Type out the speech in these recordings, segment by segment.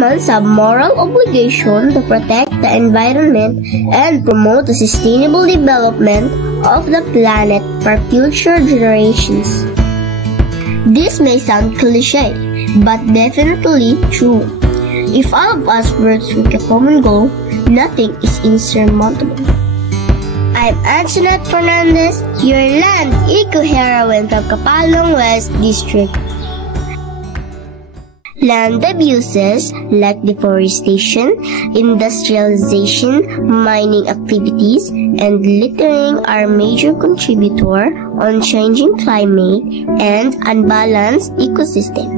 Humans have moral obligation to protect the environment and promote the sustainable development of the planet for future generations. This may sound cliché, but definitely true. If all of us work with a common goal, nothing is insurmountable. I'm Antoinette Fernandez, your land eco-heroine from Kapalong West District. Land abuses like deforestation, industrialization, mining activities, and littering are major contributor on changing climate and unbalanced ecosystem.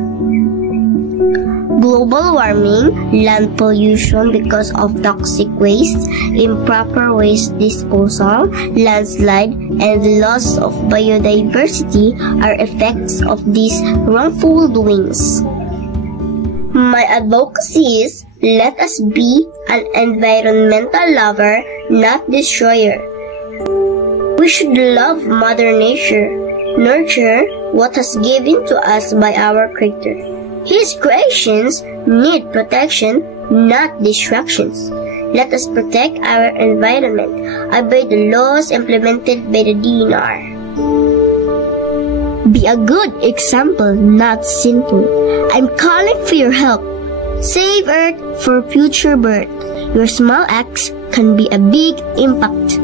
Global warming, land pollution because of toxic waste, improper waste disposal, landslide, and loss of biodiversity are effects of these wrongful doings. My advocacy is, let us be an environmental lover, not destroyer. We should love Mother Nature, nurture what has given to us by our Creator. His creations need protection, not distractions. Let us protect our environment, obey the laws implemented by the DNR. Be a good example, not sinful. I'm calling for your help. Save Earth for future birth. Your small acts can be a big impact.